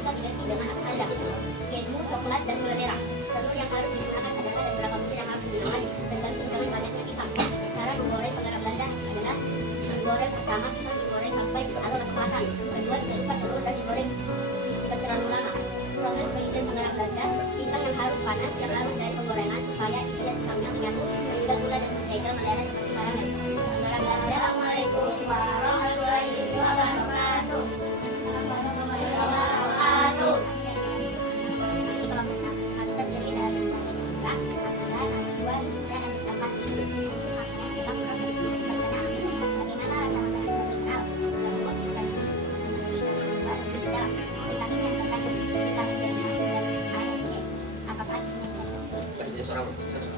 bisa diganti dengan apa saja, keju, coklat, dan gula merah. Telur yang harus digunakan adalah dan berapa menit yang harus digunakan tergantung dari banyaknya pisang. Cara menggoreng selera Belanda adalah menggoreng pertama pisang digoreng sampai agak kecoklatan. Kedua dicelupkan telur dan digoreng jika terlalu lama. Proses pengisian selera Belanda, pisang yang harus panas yang larut dari penggorengan supaya isi dan pisangnya menyatu sehingga gula dan mentega meleleh seperti karamel. Selera Belanda. Assalamualaikum warahmatullahi wabarakatuh. Jadi kalau kami terdiri dari Jessica, Abdullah, Najwa, Indonesia, dan beberapa tim. Bagaimana rasa makanan tradisional? Serut, crunchy, berbeda. Vitamin yang terkandung vitamin B1 dan vitamin C. Apakah isinya bisa diganti?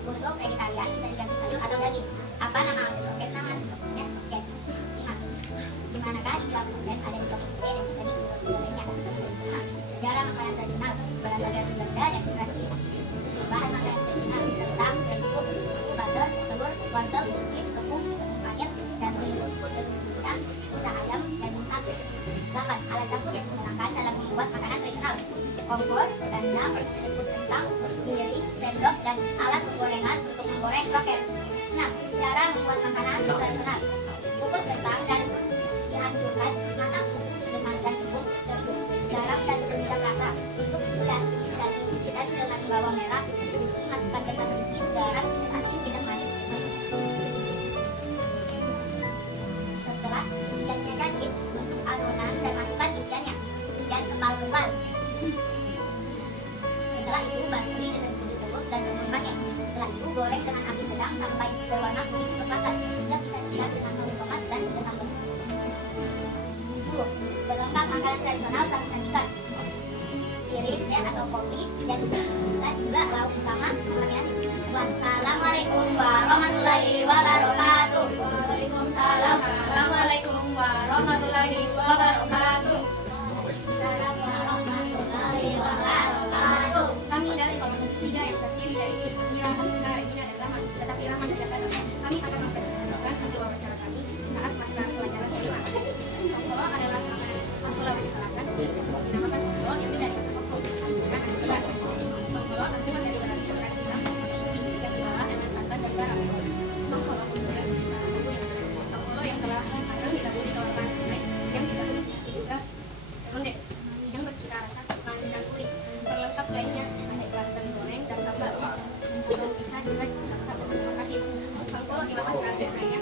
Untuk vegetarian bisa diganti sayur atau daging. Apa nama nasi kroket? Nama nasi kroketnya kroket. 5. Dimanakah dijual kroket? Ada di toko kue dan juga di lainnya. Sejarah makanan tradisional berasal dari Belanda dan Prancis. Bahan makanan tradisional kentang, kerupuk, butter, telur, wortel, cheese, tepung, vanil, daging cincang, bisa ayam, daging sapi. 8. Alat dapur yang digunakan dalam membuat makanan tradisional: kompor, dandang, rebus kentang, piring, sendok, dan alat penggorengan untuk menggoreng kroket. 6. Cara membuat makanan tradisional: kukus kentang dan dihancurkan, masak susu dengan dan tepung terigu, garam dan penyedap rasa. Untuk isian, daging dan dengan bawang merah, masukkan ketan buncis, garam, asin, tidak manis, merica. Setelah isiannya jadi, bentuk adonan dan masukkan isiannya dan kepal-kepal. Setelah itu basmi dengan biji telur dan tepung banyak. Setelah itu goreng dengan api sedang sampai berwarna kuning kecoklatan. Siap disajikan dengan saus tomat dan juga sambal. 10. Pelengkap makanan tradisional saat disajikan: piring, teh atau kopi, dan sisa juga lauk utama pakai nasi. Wassalamualaikum warahmatullahi wabarakatuh. Waalaikumsalam. Assalamualaikum warahmatullahi wabarakatuh. Waalaikumsalam warahmatullahi wabarakatuh. Kami dari kelompok 3 yang terdiri dari Mira, Haska, Regina, dan Rahman. Tetapi Rahman tidak datang. Kami akan mempresentasikan hasil wawancara kami saat melakukan pelajaran kelima. Songkolo adalah makanan khas Sulawesi Selatan. Dinamakan songkolo yang dari kata songkol, dengan nasi ketan. Songkolo terbuat dari beras ketan hitam putih yang diolah dengan santan dan garam. Songkolo kemudian nasi kuning. Songkolo yang telah matang didahului telur panas yang bisa juga serundeng yang bercita rasa manis dan gurih. Pelengkap lainnya ada ikan goreng dan sambal, atau bisa juga disertai dengan kasih. Songkolo di Makassar biasanya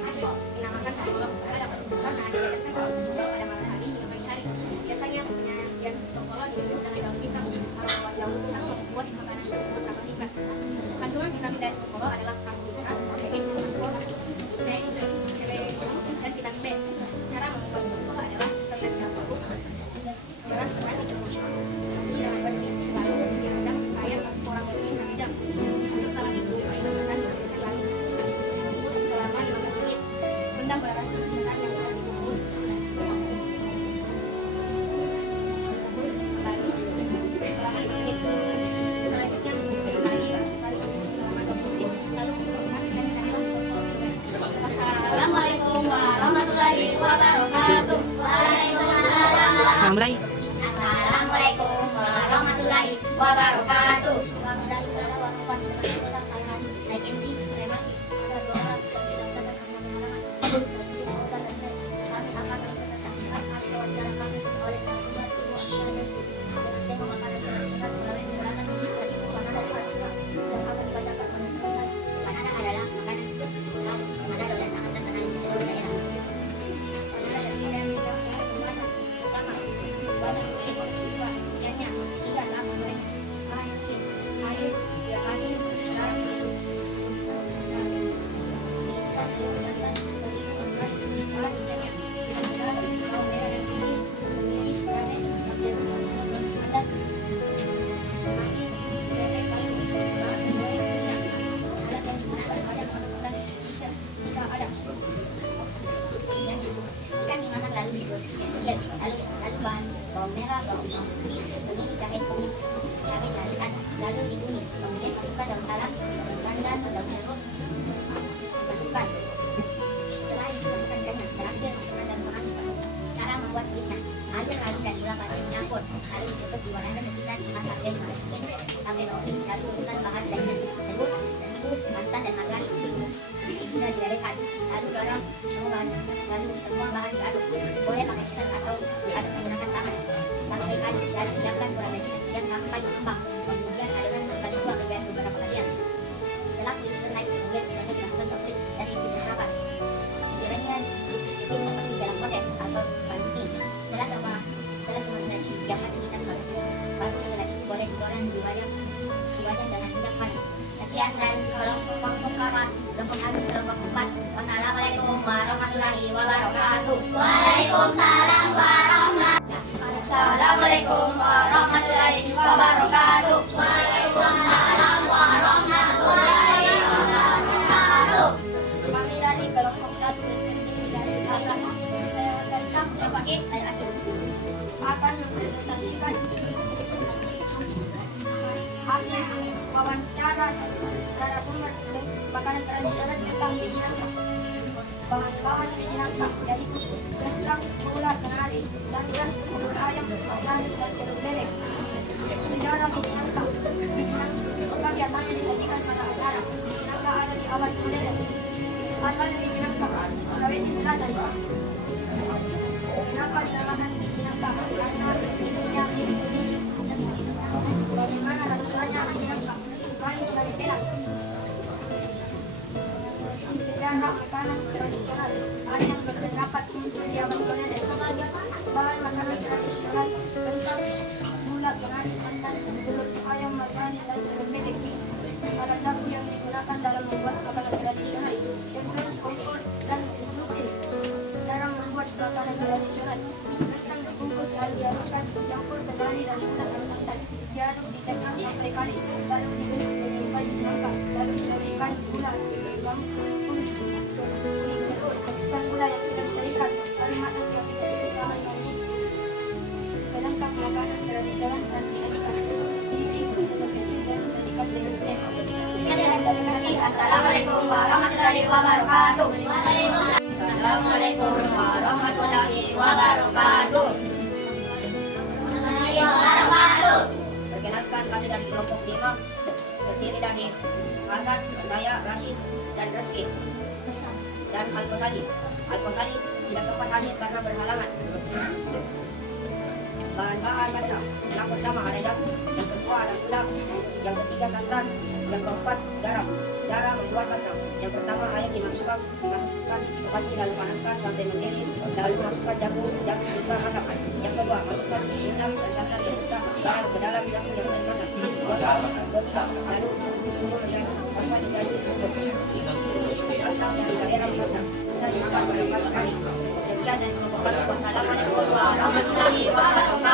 dinamakan songkolo pada berbuka karena dijajakan kalau songkolo pada malam hari hingga pagi hari. Biasanya penyajian songkolo diisi dengan daun pisang. Aroma daun pisang membuat makanan tersebut tambah nikmat. Kandungan vitamin dari songkolo adalah karbohidrat, protein, fosfor, selenium, dan vitamin B. Cara membuat songkolo adalah telur yang empuk, beras ketan dicuci dengan bersih, lalu direndam air kurang lebih 1 jam. Setelah itu beras ketan dihaluskan lagi direbus selama 15 menit. Rendam beras ketan yang sudah dibungkus kembali selama 5 menit. Selanjutnya kembali selama 20 menit, lalu masukkan dan cari. Wassalamualaikum warahmatullahi wabarakatuh. Waalaikumsalam. Mulai. Assalamualaikum warahmatullahi wabarakatuh. Usianya 3 tahun. penjualannya sekitar 5 sampai 15 menit sampai bawang. Lalu butuhkan bahan lainnya seperti telur, terigu, santan dan margarin yang sudah dilelehkan. Lalu garam, semua bahan diaduk. Boleh pakai mixer atau diaduk menggunakan tangan sampai halus dan diamkan kurang lebih 1 jam sampai mengembang. Kemudian adonan berbagi dua beberapa kalian. Setelah kulit selesai, kemudian misalnya dimasukkan ke kulit dan diberi harapan. Kiranya dijepit seperti dalam kotek atau paluti. Setelah semua sudah disediakan sekitar 15 menit, baru setelah itu boleh digoreng di wajan dengan minyak panas. Sekian dari kelompok pertama, kelompok kami, kelompok 4. Wassalamualaikum warahmatullahi wabarakatuh. Waalaikumsalam Assalamualaikum warahmatullahi wabarakatuh. Waalaikumsalam warahmatullahi wabarakatuh. Kami dari kelompok 1 dari saya dari kampus Pakai saya lagi akan mempresentasikan hasil wawancara narasumber makanan tradisional tentang biji nangka. Bahan-bahan biji nangka yaitu kentang, gula, kenari, santan, bubur ayam, dan telur bebek. Sejarah biji nangka. Biji nangka biasanya disajikan pada acara. Biji nangka ada di abad modern. Asal biji nangka Sulawesi Selatan. Kenapa dinamakan biji nangka? Karena bentuknya mirip biji. Bagaimana rasanya biji nangka? Manis dan enak. Sejarah makanan tradisional. Ada yang berpendapat muncul di abad modern. Bahan makanan tradisional kentang, gula, kenari, santan, telur ayam, margarin, dan telur bebek. Alat dapur yang digunakan dalam membuat makanan tradisional: teflon, kompor, dan sutil. Cara membuat makanan tradisional: kentang dibungkus lalu dihaluskan, campur kenari dan gula sama santan, diaduk di teflon sampai kalis, lalu ditutup dengan kayu nangka, lalu dilelehkan gula, kuning telur, masukkan gula yang sudah dicairkan, lalu masak di api kecil selama 5 menit. Pelengkap makanan tradisional saat disajikan: piring, telur kecil, dan disajikan dengan teh. Terima kasih. Assalamualaikum warahmatullahi wabarakatuh. Assalamualaikum warahmatullahi wabarakatuh. Perkenalkan, kami dari kelompok 5 terdiri dari Hasan, saya, Rashid, dan Reski, dan Al-Qasali. Al-Qasali tidak sempat hadir karena berhalangan. Bahan-bahan dasar: yang pertama ada jagung, yang kedua ada gula, yang ketiga santan, yang keempat garam. Cara membuat asam: yang pertama ayam dimasukkan ke panci lalu panaskan sampai mendidih, lalu masukkan jagung hingga matang. Yang kedua, masukkan minyak dan santan dan garam ke dalam jagung yang sudah dimasak. Lalu semua menjadi sampai jadi bubur. Asam yang daerah masak bisa dimakan pada pagi hari. Sekian dan kelompok kami. Wassalamualaikum warahmatullahi wabarakatuh.